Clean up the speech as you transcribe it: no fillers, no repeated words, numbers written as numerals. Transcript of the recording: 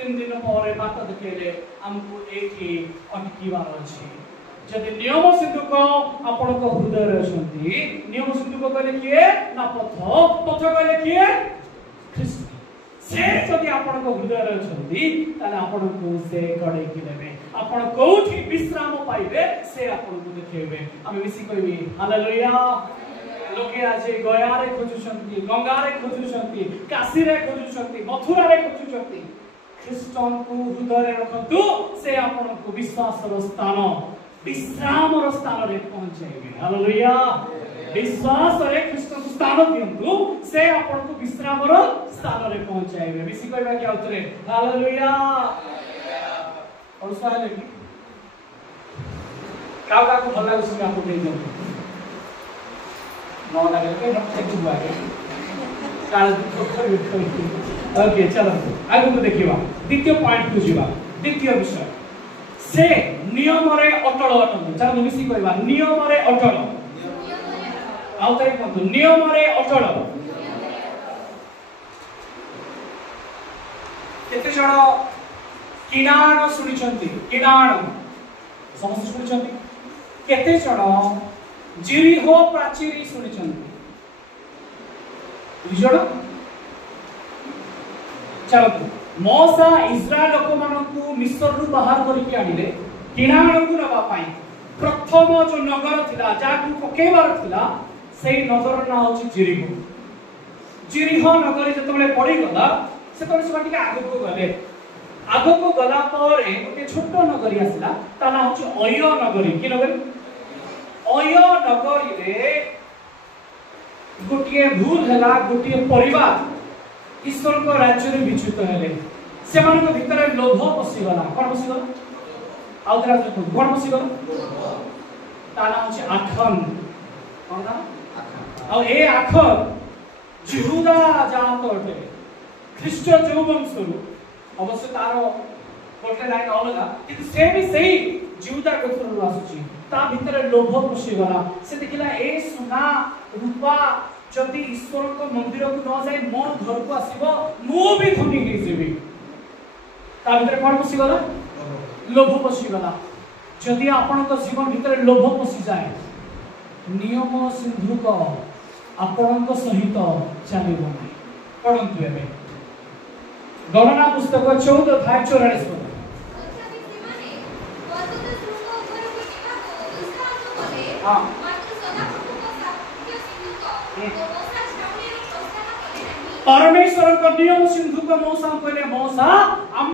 3 दिन पर बात देखले हमको एठी अटकीबार अछि जदि नियम सिंधुक आपण को हृदय रछंती नियम सिंधुक कहले किए ना पथ कहले किए ख्रीष्ट से जदि आपण को हृदय रछंती ताले आपण को से गडे कि लेबे आपण कोठी विश्राम पाइबे से आपण को देखेबे हम मिसी कहबी हालेलुया लोके आज गया रे खोजुछंती गंगा रे खोजुछंती काशी रे खोजुछंती मथुरा रे खोजुछंती ख्रीष्टन को हृदय रखतु से आपण को विश्वास रो स्थान विश्राम रो स्थान रे पहुंचाइबे हालेलुया विश्वास रे ख्रीष्टन को स्थान दियंतु से आपण को विश्राम रो स्थान रे पहुंचाइबे मिसी कहबा कि आउतरे हालेलुया और सहाले कि का को भला उसमें आपको दे दो न लगे के रखे हुआ है काल ओके चलो आगु को देखिबा द्वितीय पॉइंट को जीवा द्वितीय विषय से नियम रे अटल अटल चलो मिसी कहबा नियम रे अटल आउ तरे कोन नियम रे अटल केते जण किणाण सुनिछंती किणाण समस्त सुनिछंती केते जण जिरिहो प्राचीरी सुनिछंती बुझड़ चलो मौसा इस्राएल लोक मानकु मिस्र रु बाहर करके आनिले किणाण को नबा पाई प्रथम जो नगर थिला जाकु पकेबार थिला सेई नगर ना होची जिरिहो जिरिहो नगरी जतबेले पड़ी गला से तोरे से बाटी आगो को गला पर गोटे छोट नगरी आसला ता ना होची अयो नगरी कि नगरी अयो नगरी रे गोटे भूल हला गोटे परिवार ईश्वर को राज्य रे विच्युत हेले से मन को भीतर लोभ पसी गला कोन पसी गला आउतरा जो कोन पसी गला ताना होची आखन कोन ना आ ए आखन यहूदा जात अटे ख्रीष्ट जो वंशरु अवश्य तारो गोटे लाइन अलगा किंतु से भी सही यहूदा गोत्रु आसुची ता भीतर लोभ पसी गला से देखिला ए सुना रूपा जदि ईश्वर को मंदिर को न जाए मो घर को आसीबो मो भी धनी हे जेबी ता भीतर कोन पसी गला लोभ पसी गला जदि आपन को जीवन भीतर लोभ पसी जाए नियम सिंधु को आपन को सहित चलिबो नै परंतु एबे गणना पुस्तक 14:44 हां परमेश्वर को नियम सिंधु को मौसा कहले मौसा